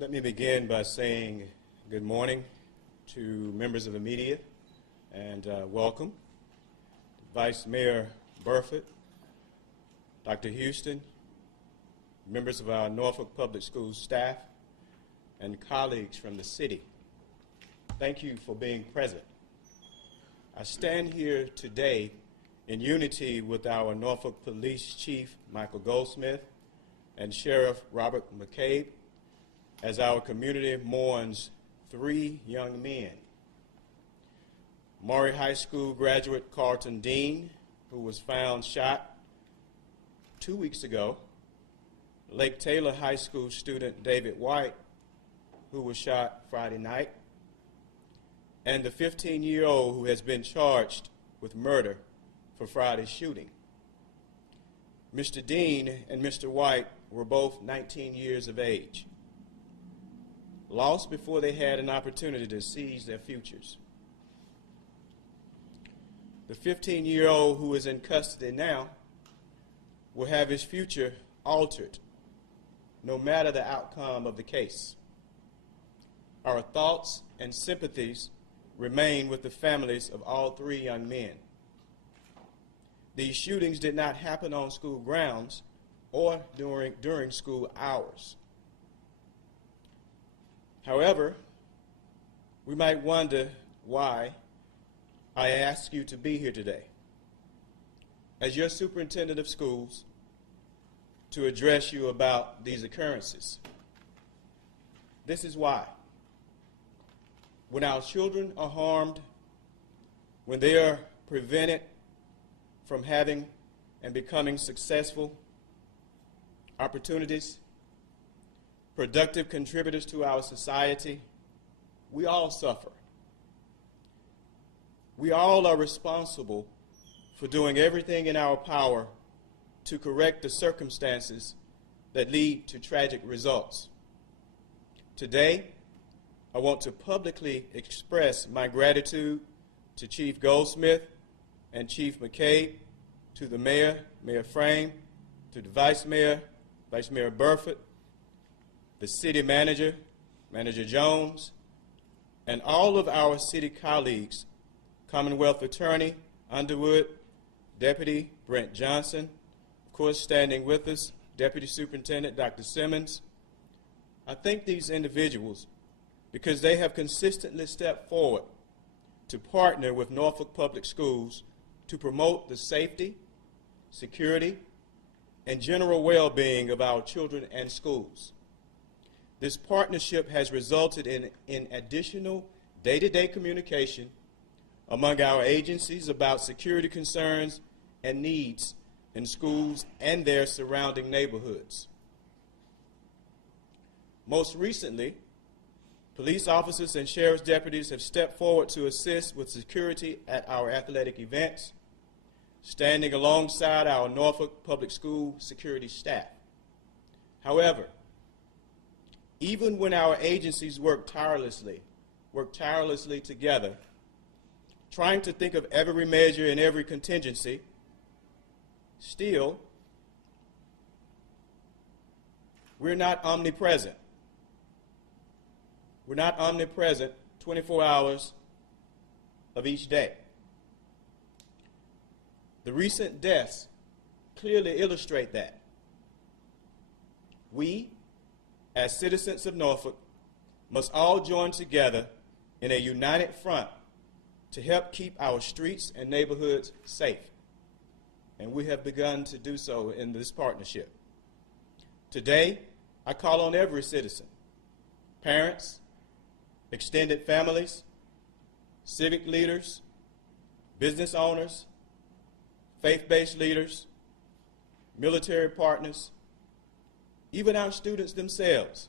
Let me begin by saying good morning to members of the media and welcome. Vice Mayor Burford, Dr. Houston, members of our Norfolk Public Schools staff, and colleagues from the city. Thank you for being present. I stand here today in unity with our Norfolk Police Chief Michael Goldsmith and Sheriff Robert McCabe as our community mourns three young men. Maury High School graduate Carlton Dean, who was found shot 2 weeks ago, Lake Taylor High School student David White, who was shot Friday night, and the 15-year-old who has been charged with murder for Friday's shooting. Mr. Dean and Mr. White were both 19 years of age, lost before they had an opportunity to seize their futures. The 15-year-old who is in custody now will have his future altered, no matter the outcome of the case. Our thoughts and sympathies remain with the families of all three young men. These shootings did not happen on school grounds or during school hours. However, we might wonder why I ask you to be here today as your superintendent of schools to address you about these occurrences. This is why. When our children are harmed, when they are prevented from having and becoming successful opportunities, productive contributors to our society, we all suffer. We all are responsible for doing everything in our power to correct the circumstances that lead to tragic results. Today, I want to publicly express my gratitude to Chief Goldsmith and Chief McCabe, to the Mayor, Mayor Frame, to the Vice Mayor, Vice Mayor Burford, the City Manager, Manager Jones, and all of our city colleagues, Commonwealth Attorney Underwood, Deputy Brent Johnson, of course standing with us, Deputy Superintendent Dr. Simmons. I thank these individuals because they have consistently stepped forward to partner with Norfolk Public Schools to promote the safety, security, and general well-being of our children and schools. This partnership has resulted in additional day-to-day communication among our agencies about security concerns and needs in schools and their surrounding neighborhoods. Most recently, police officers and sheriff's deputies have stepped forward to assist with security at our athletic events, standing alongside our Norfolk Public School security staff. However, even when our agencies work tirelessly together, trying to think of every measure and every contingency, still, we're not omnipresent. We're not omnipresent 24 hours of each day. The recent deaths clearly illustrate that. We, as citizens of Norfolk, must all join together in a united front to help keep our streets and neighborhoods safe. And we have begun to do so in this partnership. Today, I call on every citizen, parents, extended families, civic leaders, business owners, faith-based leaders, military partners, even our students themselves,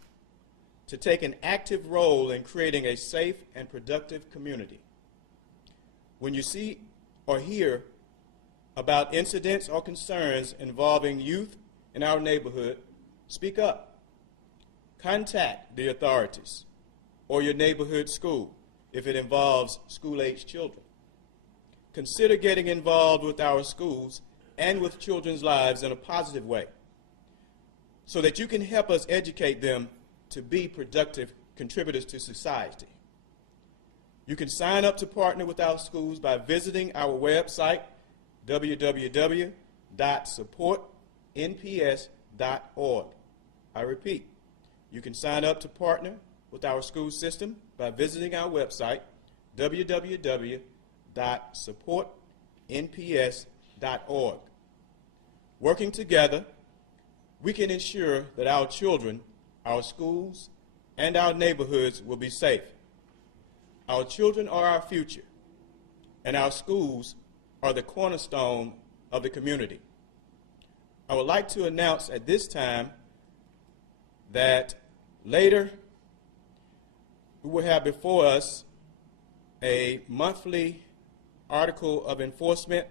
to take an active role in creating a safe and productive community. When you see or hear about incidents or concerns involving youth in our neighborhood, speak up. Contact the authorities or your neighborhood school if it involves school-aged children. Consider getting involved with our schools and with children's lives in a positive way so that you can help us educate them to be productive contributors to society. You can sign up to partner with our schools by visiting our website, www.supportnps.org. I repeat, you can sign up to partner with our school system by visiting our website, www.supportnps.org. Working together, we can ensure that our children, our schools, and our neighborhoods will be safe. Our children are our future, and our schools are the cornerstone of the community. I would like to announce at this time that later we will have before us a monthly article of enforcement.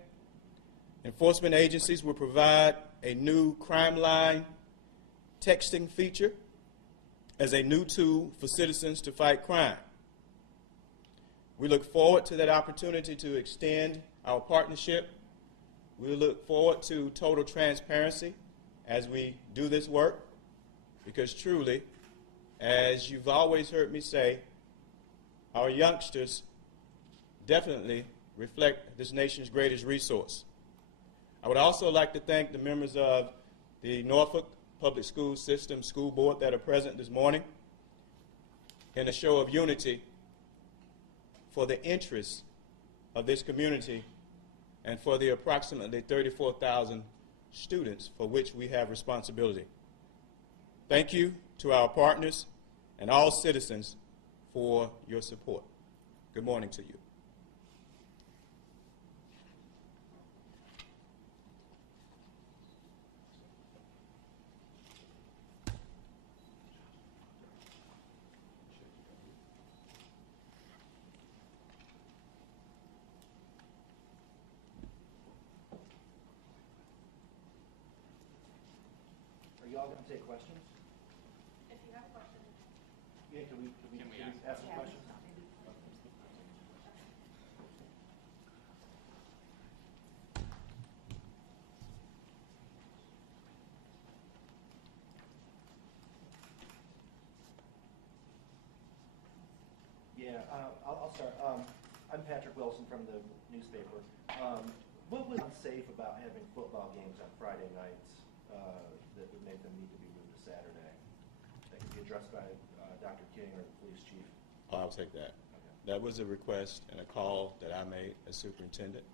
Enforcement agencies will provide a new crime line texting feature as a new tool for citizens to fight crime. We look forward to that opportunity to extend our partnership. We look forward to total transparency as we do this work, because truly, as you've always heard me say, our youngsters definitely reflect this nation's greatest resource. I would also like to thank the members of the Norfolk Public School System School Board that are present this morning in a show of unity for the interests of this community and for the approximately 34,000 students for which we have responsibility. Thank you to our partners and all citizens for your support. Good morning to you. Are y'all going to take questions? If you have a question. Yeah, can we ask a question? Yeah, I'll start. I'm Patrick Wilson from the newspaper. What was unsafe about having football games on Friday nights that would make them need to be moved to Saturday? That could be addressed by Dr. King or the police chief. Oh, I'll take that. Okay. That was a request and a call that I made as superintendent,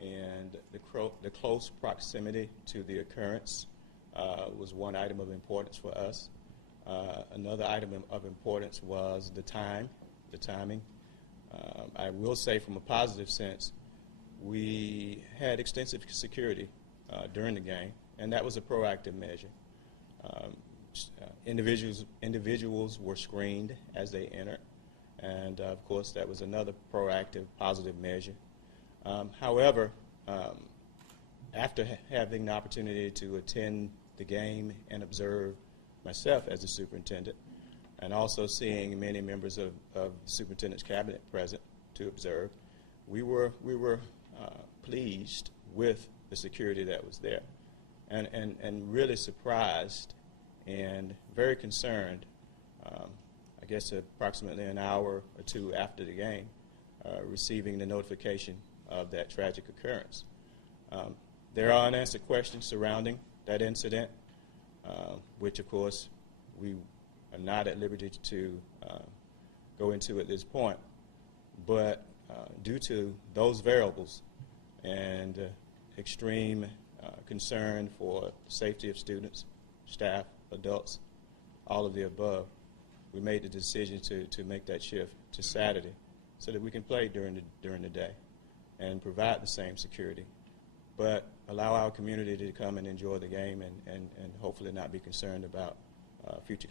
and the close proximity to the occurrence was one item of importance for us. Another item of importance was the timing. I will say, from a positive sense, we had extensive security during the game, and that was a proactive measure. Individuals were screened as they entered, and of course that was another proactive, positive measure. However, after having the opportunity to attend the game and observe myself as a superintendent, and also seeing many members of the superintendent's cabinet present to observe, we were pleased with the security that was there, and really surprised and very concerned, I guess approximately an hour or two after the game, receiving the notification of that tragic occurrence. There are unanswered questions surrounding that incident, which of course we are not at liberty to go into at this point, but due to those variables and extreme concern for the safety of students, staff, adults, all of the above, we made the decision to make that shift to Saturday so that we can play during the day and provide the same security, but allow our community to come and enjoy the game and hopefully not be concerned about future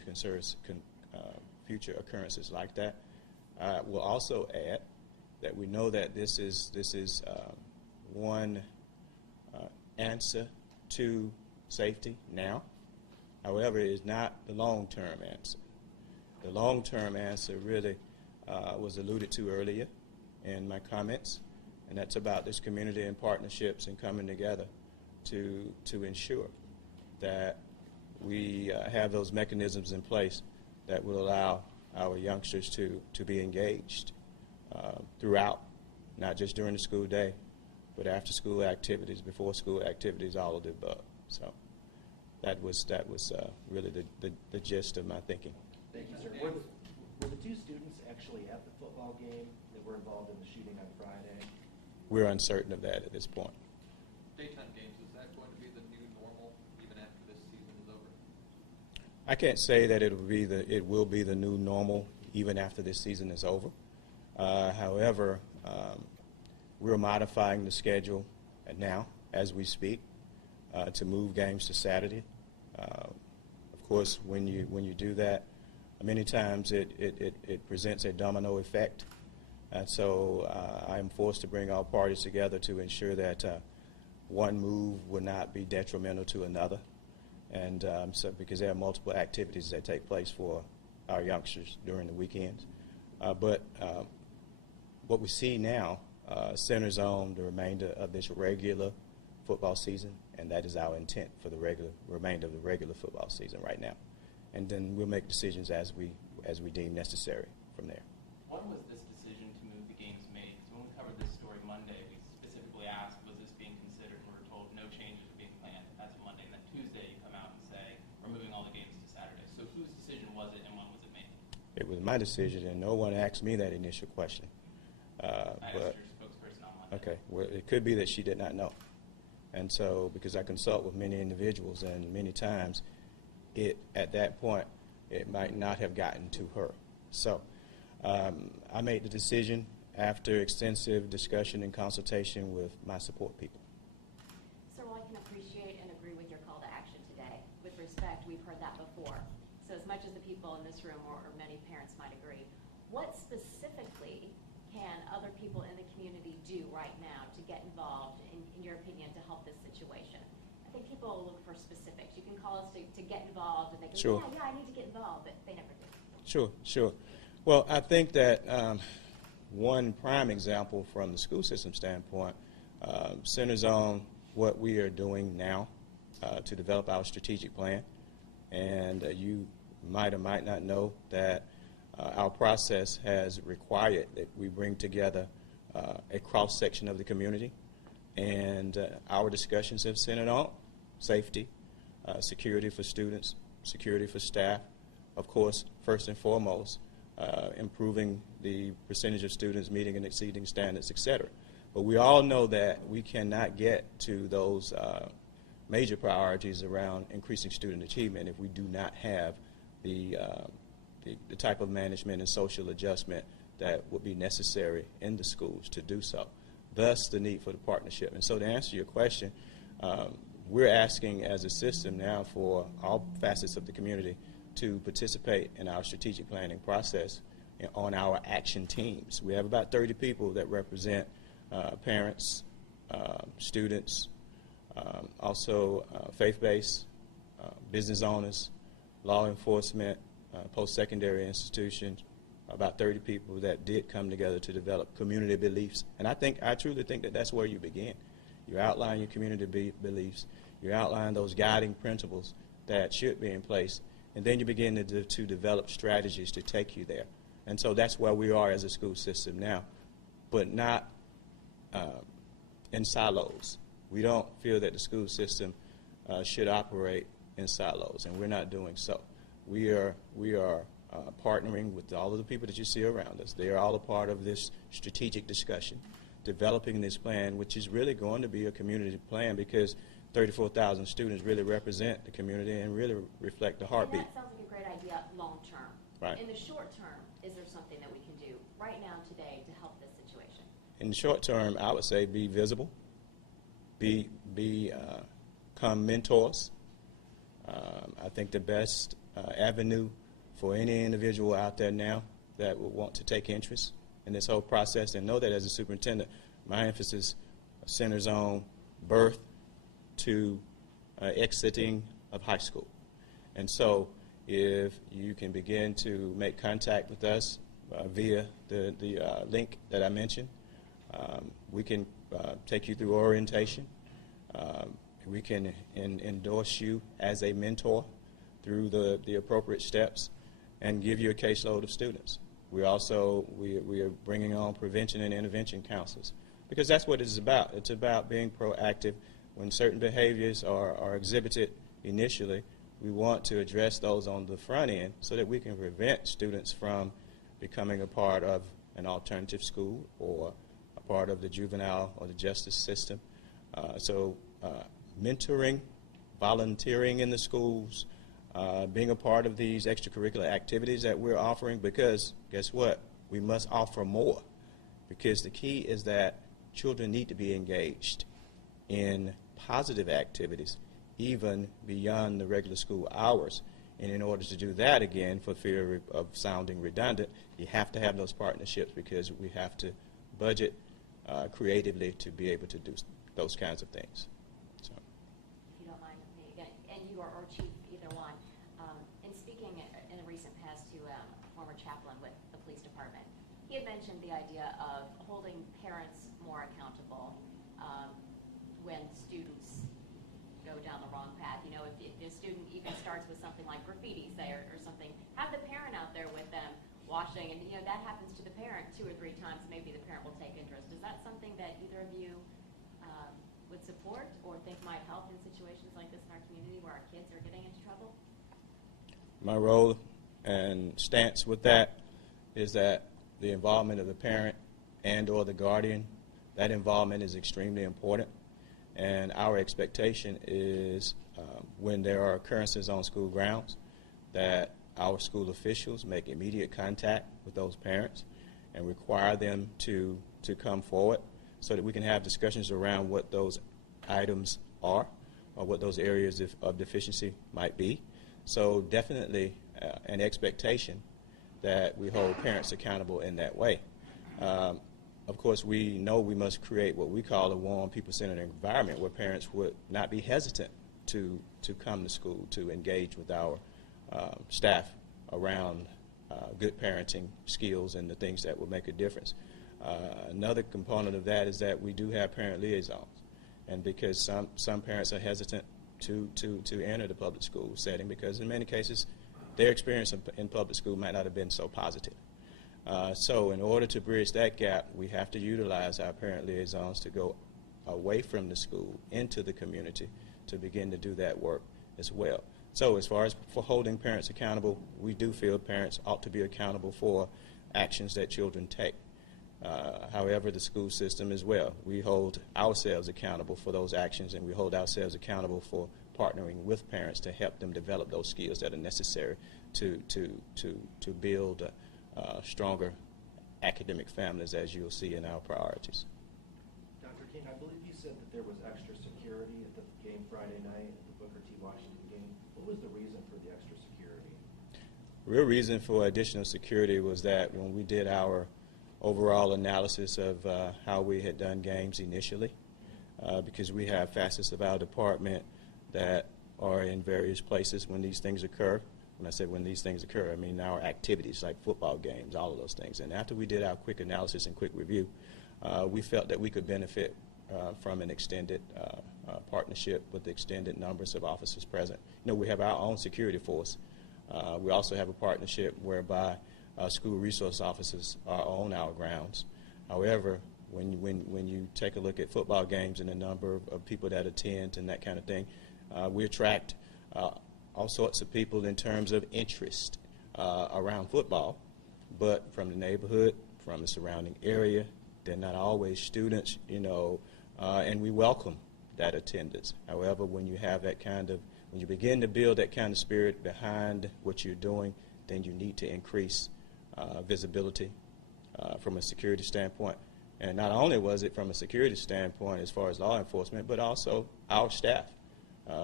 occurrences like that. We'll also add that we know that this is one answer to safety now. However, it is not the long-term answer. The long-term answer really was alluded to earlier in my comments, and that's about this community and partnerships and coming together to ensure that we have those mechanisms in place that will allow our youngsters to be engaged throughout, not just during the school day, but after school activities, before school activities, all of the above. So that was really the gist of my thinking. Thank you, sir. Were the two students actually at the football game that were involved in the shooting on Friday? We're uncertain of that at this point. Daytime games, is that going to be the new normal even after this season is over? I can't say that it will be the new normal even after this season is over. However, we're modifying the schedule now as we speak to move games to Saturday. Of course, when you do that, many times it presents a domino effect. And so I'm forced to bring all parties together to ensure that one move will not be detrimental to another. And so because there are multiple activities that take place for our youngsters during the weekends. But what we see now centers on the remainder of this regular football season, and that is our intent for the remainder of the regular football season right now. And then we'll make decisions as we deem necessary from there. When was this decision to move the games made? Because when we covered this story Monday, we specifically asked, was this being considered? And we were told no changes are being planned. That's Monday. And then Tuesday, you come out and say, we're moving all the games to Saturday. So whose decision was it, and when was it made? It was my decision, and no one asked me that initial question. I asked your spokesperson on Monday. Okay, well, it could be that she did not know. And so, because I consult with many individuals, and many times, at that point, it might not have gotten to her. So, I made the decision after extensive discussion and consultation with my support people. Sir, well, I can appreciate and agree with your call to action today. With respect, we've heard that before. So as much as the people in this room or many parents might agree, what specifically can other people in the community do right now to get involved, in your opinion, to help this situation? I think people look for specifics. You can call us to get involved, and they go, Sure. yeah, I need to get involved, but they never do. Sure. Well, I think that one prime example from the school system standpoint centers on what we are doing now to develop our strategic plan. And you might or might not know that our process has required that we bring together a cross-section of the community. And our discussions have centered on safety, security for students, security for staff, of course, first and foremost, improving the percentage of students meeting and exceeding standards, et cetera. But we all know that we cannot get to those major priorities around increasing student achievement if we do not have the type of management and social adjustment that would be necessary in the schools to do so. Thus, the need for the partnership. And so to answer your question, we're asking as a system now for all facets of the community to participate in our strategic planning process on our action teams. We have about 30 people that represent parents, students, also faith-based, business owners, law enforcement, post-secondary institutions, about 30 people that did come together to develop community beliefs. And I truly think that that's where you begin. You outline your community beliefs, you outline those guiding principles that should be in place, and then you begin to develop strategies to take you there. And so that's where we are as a school system now, but not in silos. We don't feel that the school system should operate in silos, and we're not doing so. We are partnering with all of the people that you see around us. They are all a part of this strategic discussion, developing this plan, which is really going to be a community plan because 34,000 students really represent the community and really reflect the heartbeat. And that sounds like a great idea long term. Right. In the short term, is there something that we can do right now today to help this situation? In the short term, I would say be visible, become mentors. I think the best avenue for any individual out there now that would want to take interest in this whole process, and know that as a superintendent, my emphasis centers on birth to exiting of high school. And so if you can begin to make contact with us via the link that I mentioned, we can take you through orientation. We can endorse you as a mentor through the appropriate steps. and give you a caseload of students. We are bringing on prevention and intervention counselors, because that's what it's about. It's about being proactive. When certain behaviors are exhibited initially, we want to address those on the front end so that we can prevent students from becoming a part of an alternative school or a part of the juvenile or the justice system. Mentoring, volunteering in the schools, being a part of these extracurricular activities that we're offering, because guess what? We must offer more, because the key is that children need to be engaged in positive activities even beyond the regular school hours. And in order to do that, again, for fear of sounding redundant, you have to have those partnerships, because we have to budget creatively to be able to do those kinds of things. So. If you don't mind me again, and you or Chief, either one, in speaking in a recent past to a former chaplain with the police department, he had mentioned the idea of holding parents more accountable when students go down the wrong path. You know, if a student even starts with something like graffiti, say, or something, have the parent out there with them washing, and you know that happens to the parent 2 or 3 times. Maybe the parent will take interest. Is that something that either of you would support or think might help in situations like this in our community where our kids are getting into trouble? My role and stance with that is that the involvement of the parent and or the guardian, that involvement is extremely important. And our expectation is when there are occurrences on school grounds, that our school officials make immediate contact with those parents and require them to come forward so that we can have discussions around what those items are or what those areas of deficiency might be. So definitely an expectation that we hold parents accountable in that way. Of course, we know we must create what we call a warm, people-centered environment where parents would not be hesitant to come to school, to engage with our staff around good parenting skills and the things that will make a difference. Another component of that is that we do have parent liaisons, and because some parents are hesitant to enter the public school setting, because in many cases their experience in public school might not have been so positive. So in order to bridge that gap, we have to utilize our parent liaisons to go away from the school into the community to begin to do that work as well. So as far as for holding parents accountable, we do feel parents ought to be accountable for actions that children take. However, the school system as well, we hold ourselves accountable for those actions, and we hold ourselves accountable for partnering with parents to help them develop those skills that are necessary to build stronger academic families, as you'll see in our priorities. Dr. King, I believe you said that there was extra security at the game Friday night at the Booker T. Washington game. What was the reason for the extra security? The real reason for additional security was that when we did our overall analysis of how we had done games initially, because we have facets of our department that are in various places when these things occur. When I say when these things occur, I mean our activities like football games, all of those things. And after we did our quick analysis and quick review, we felt that we could benefit from an extended partnership with the extended numbers of officers present. You know, we have our own security force. We also have a partnership whereby school resource officers are on our grounds. However, when you take a look at football games and the number of people that attend and that kind of thing, we attract all sorts of people in terms of interest around football, but from the neighborhood, from the surrounding area. They're not always students, you know, and we welcome that attendance. However, when you have that kind of, when you begin to build that kind of spirit behind what you're doing, then you need to increase visibility from a security standpoint. And not only was it from a security standpoint as far as law enforcement, but also our staff.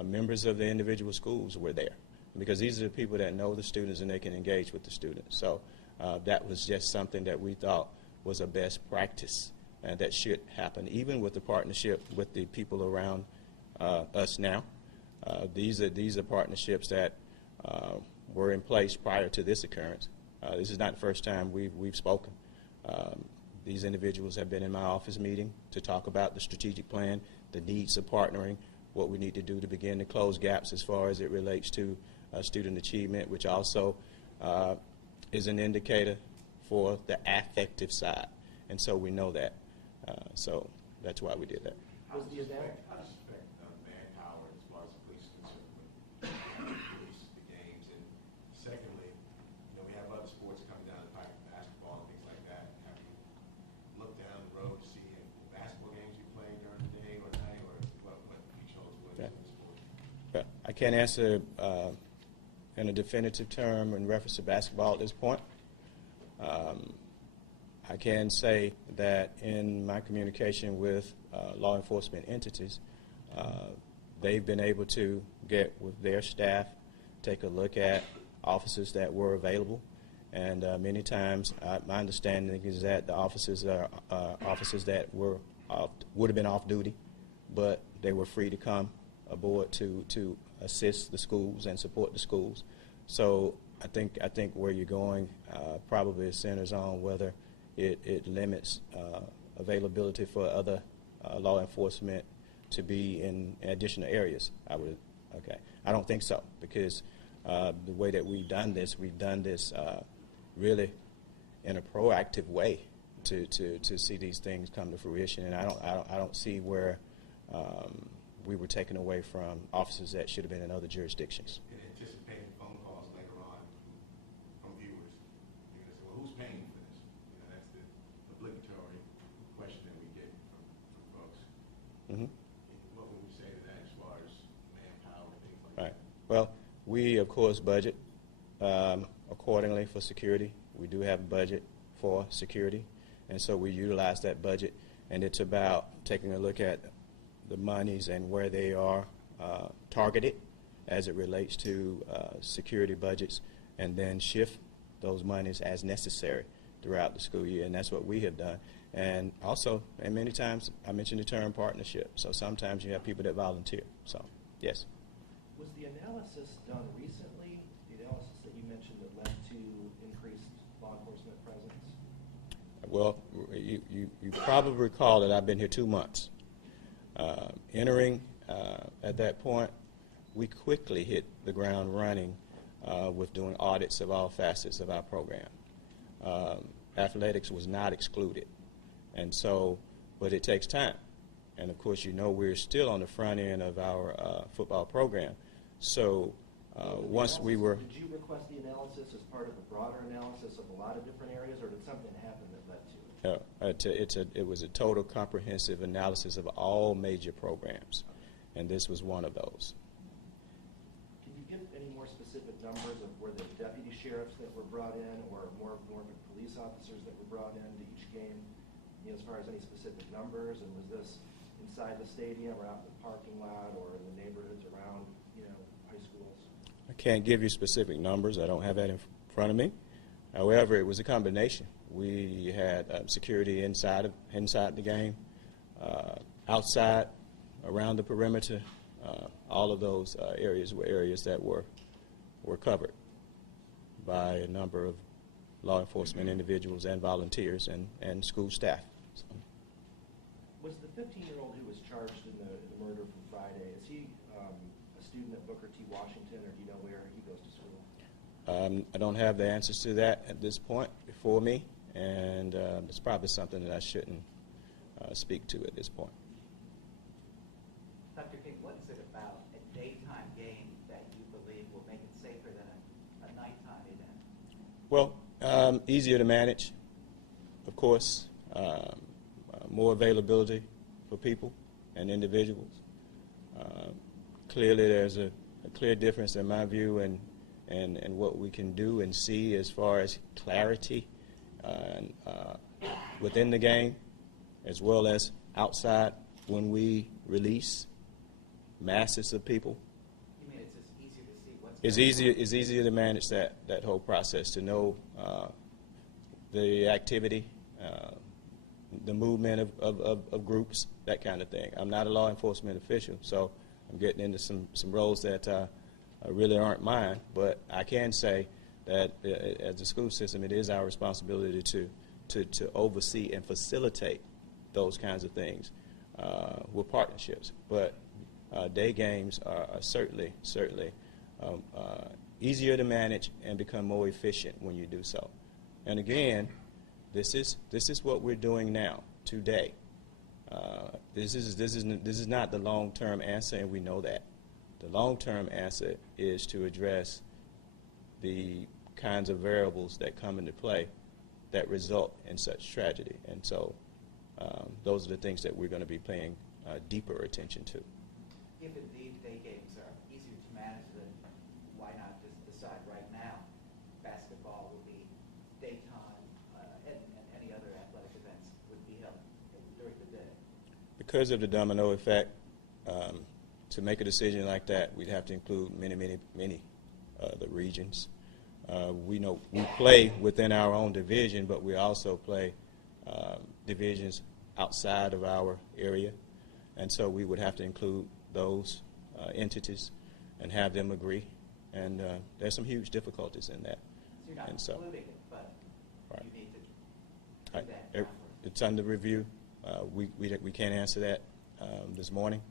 Members of the individual schools were there, because these are the people that know the students and they can engage with the students. So that was just something that we thought was a best practice and that should happen, even with the partnership with the people around us now. These are partnerships that were in place prior to this occurrence. This is not the first time we've spoken. These individuals have been in my office meeting to talk about the strategic plan, the needs of partnering, what we need to do to begin to close gaps as far as it relates to student achievement, which also is an indicator for the affective side, and so we know that. So that's why we did that. Was the event? How does it affect manpower as far as the police is concerned when police the games? And secondly, we have other sports coming down the pipe, basketball and things like that. Have you looked down the road to see if basketball games you play during the day or night, or what you chose for the sport? I can't answer in a definitive term in reference to basketball at this point. I can say that in my communication with law enforcement entities, they've been able to get with their staff, take a look at officers that were available, and many times my understanding is that the officers are officers that would have been off duty, but they were free to come aboard to assist the schools and support the schools. So I think where you're going probably centers on whether it limits availability for other law enforcement to be in additional areas. I don't think so, because the way that we've done this really in a proactive way to see these things come to fruition, and I don't see where we were taken away from officers that should have been in other jurisdictions. And anticipating phone calls later on from viewers, they're going to say, well, who's paying for this? That's the obligatory question that we get from folks. Mm-hmm. What would we say to that as far as manpower and things like Right. Well, we, of course, budget accordingly for security. We do have a budget for security, and so we utilize that budget, and it's about taking a look at the monies and where they are targeted as it relates to security budgets, and then shift those monies as necessary throughout the school year, and that's what we have done. And also, and many times, I mentioned the term partnership, so sometimes you have people that volunteer. So, yes. Was the analysis done recently, the analysis that you mentioned that led to increased law enforcement presence? Well, you probably recall that I've been here 2 months. Entering at that point, we quickly hit the ground running with doing audits of all facets of our program. Athletics was not excluded, and so, but it takes time. And of course, we're still on the front end of our football program. So once we were... Did you request the analysis as part of a broader analysis of a lot of different areas, or did something happen that led to it? It was a total comprehensive analysis of all major programs, and this was one of those. Can you give any more specific numbers of were there deputy sheriffs that were brought in, or more Norfolk police officers that were brought into each game? As far as any specific numbers, and was this inside the stadium or out in the parking lot or in the neighborhoods around, high schools? I can't give you specific numbers. I don't have that in front of me. However, it was a combination. We had security inside the game, outside, around the perimeter. All of those areas were areas that were covered by a number of law enforcement individuals and volunteers and school staff. So. Was the 15-year-old who was charged in the murder from Friday, is he a student at Booker T. Washington, or do you know where he goes to school? I don't have the answers to that at this point before me, and it's probably something that I shouldn't speak to at this point. Dr. King, what is it about a daytime game that you believe will make it safer than a nighttime event? Well, easier to manage, of course, more availability for people and individuals. Clearly, there's a clear difference in my view and what we can do and see as far as clarity within the game, as well as outside when we release masses of people. You mean it's just easier to see what's It's easier to manage that whole process, to know the activity, the movement of groups, that kind of thing. I'm not a law enforcement official, so I'm getting into some roles that really aren't mine, but I can say that as a school system, it is our responsibility to oversee and facilitate those kinds of things with partnerships. But day games are certainly easier to manage and become more efficient when you do so. And again, this is what we're doing now, today. This is not the long-term answer, and we know that. The long-term answer is to address the kinds of variables that come into play that result in such tragedy. And so those are the things that we're going to be paying deeper attention to. If indeed day games are easier to manage, then why not just decide right now basketball will be daytime and any other athletic events would be held during the day? Because of the domino effect, to make a decision like that, we'd have to include many the regions. We know we play within our own division, but we also play divisions outside of our area, and so we would have to include those entities and have them agree. And there's some huge difficulties in that. So you're not And so, including it, but right. you need to do Right. that now. It's under review. We can't answer that this morning.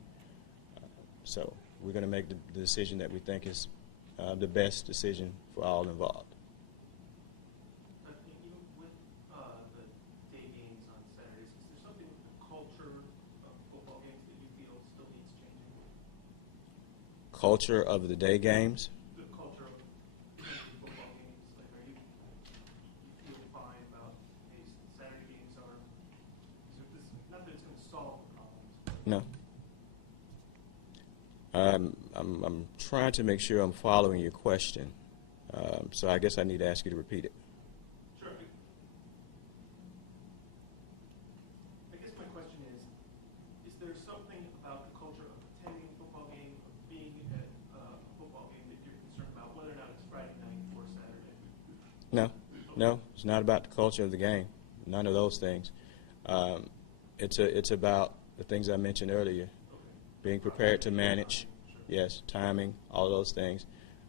So we're going to make the decision that we think is the best decision for all involved. Even with the day games on Saturdays, is there something with the culture of football games that you feel still needs changing? Culture of the day games. The culture of football games, like, are you feel fine about, hey, Saturday games are, not that it's going to solve the problems. No. I'm trying to make sure I'm following your question, so I guess I need to ask you to repeat it. Sure. I guess my question is there something about the culture of attending a football game, of being at a football game that you're concerned about, whether or not it's Friday night or Saturday? No, it's not about the culture of the game. None of those things. It's about the things I mentioned earlier. Being prepared to manage, yes, timing, all those things.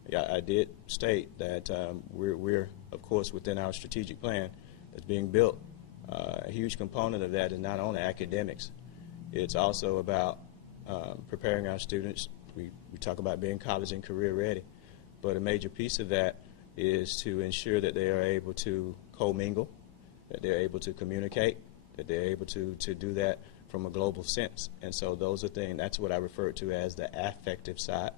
Yeah, I did state that we're, of course, within our strategic plan that's being built. A huge component of that is not only academics. It's also about preparing our students. We talk about being college and career ready, but a major piece of that is to ensure that they are able to commingle, that they're able to communicate, that they're able to do that from a global sense. And so those are things, that's what I refer to as the affective side.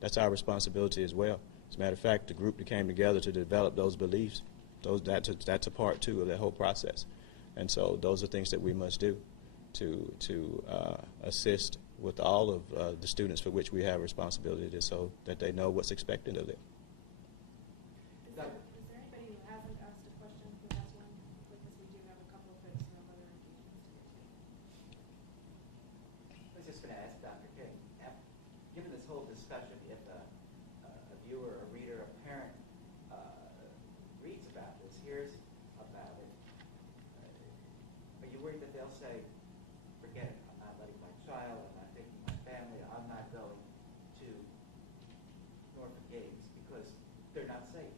That's our responsibility as well. As a matter of fact, the group that came together to develop those beliefs, that's a part too of that whole process. And so those are things that we must do to assist with all of the students for which we have responsibility so that they know what's expected of them. Is there anybody who hasn't asked a question who has one? Because we do have a couple of bits from other engagements to get to. I was just going to ask Dr. King, given this whole discussion, if a viewer, a reader, a parent reads about this, hears about it, are you worried that they'll say, forget it, I'm not letting my child, I'm not taking my family, I'm not going to Norfolk Games because they're not safe?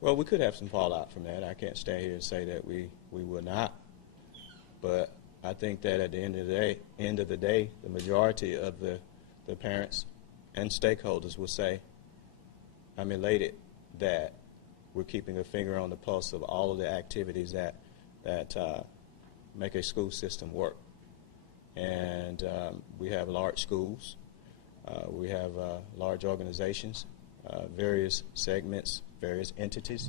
Well, we could have some fallout from that. I can't stand here and say that we will not. But I think that at the end of the day, the majority of the parents and stakeholders will say, I'm elated that we're keeping a finger on the pulse of all of the activities that make a school system work. And we have large schools. We have large organizations, various segments, various entities.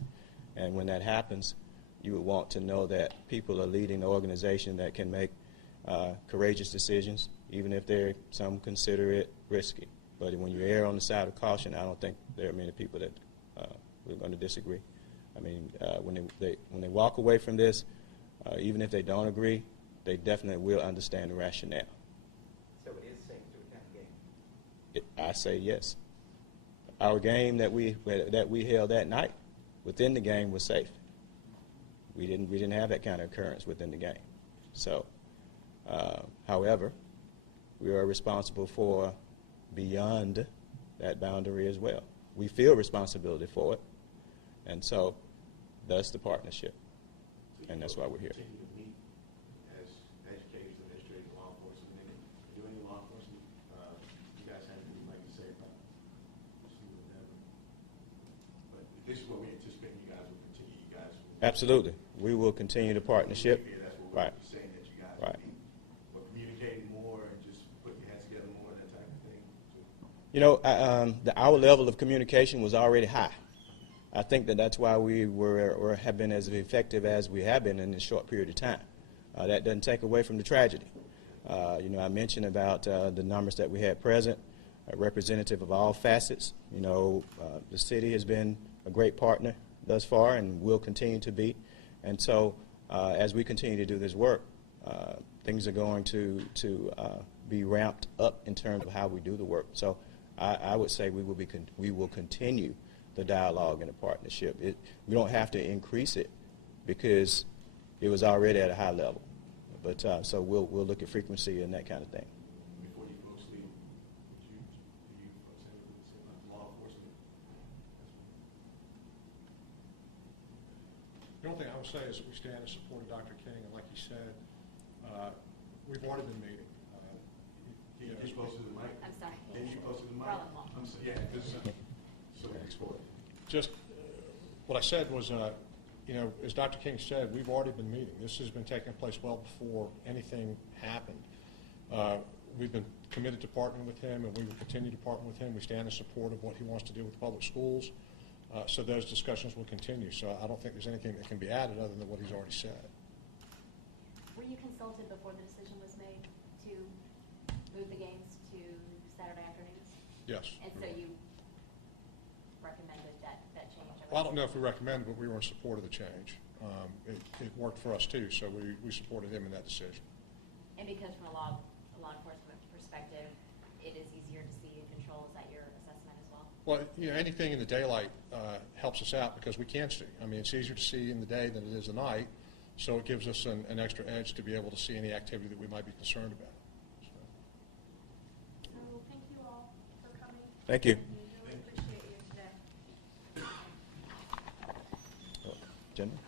And when that happens, you would want to know that people are leading the organization that can make courageous decisions, even if some consider it risky. But when you err on the side of caution, I don't think there are many people that are going to disagree. I mean, when they walk away from this, even if they don't agree, they definitely will understand the rationale. So it is safe to attend the game? I say yes. Our game that we held that night, within the game, was safe. We didn't have that kind of occurrence within the game. So, however, we are responsible for beyond that boundary as well. We feel responsibility for it, and so that's the partnership, and that's why we're here. Continue to meet as educators, administrators, law enforcement, and doing the law enforcement. You guys have anything you'd like to say about this new endeavor? Absolutely. We will continue the partnership. Yeah, that's what Right. we're saying, that you guys Right. will be communicating more and just putting your heads together more, that type of thing. You know, our level of communication was already high. I think that's why we were or have been as effective as we have been in this short period of time. That doesn't take away from the tragedy. You know, I mentioned about the numbers that we had present, representative of all facets. You know, the city has been a great partner thus far and will continue to be. And so as we continue to do this work, things are going to be ramped up in terms of how we do the work. So I would say we will continue the dialogue and the partnership. We don't have to increase it because it was already at a high level. But so we'll look at frequency and that kind of thing. Before you folks leave, do you folks have anything to say about law enforcement? The only thing I would say is that we stand in support of Dr. King, and like he said, we've already been meeting. Can you get closer to the mic? I'm sorry. Can you get closer to the mic? We're on the phone. I'm sorry, yeah, this is, so explore. Just what I said was, you know, as Dr. King said, we've already been meeting. This has been taking place well before anything happened. We've been committed to partnering with him, and we will continue to partner with him. We stand in support of what he wants to do with public schools. So those discussions will continue. So I don't think there's anything that can be added other than what he's already said. Were you consulted before the decision was made to move the games to Saturday afternoons? Yes. And so you recommended that change? Well, I don't know if we recommended, but we were in support of the change. It worked for us too, so we supported him in that decision. And because from a law enforcement perspective, it is easier to see and control, is that your assessment as well? Well, you know, anything in the daylight helps us out because we can see. I mean, it's easier to see in the day than it is at night, so it gives us an extra edge to be able to see any activity that we might be concerned about. So thank you all for coming. Thank you. We really appreciate you today. Gentlemen?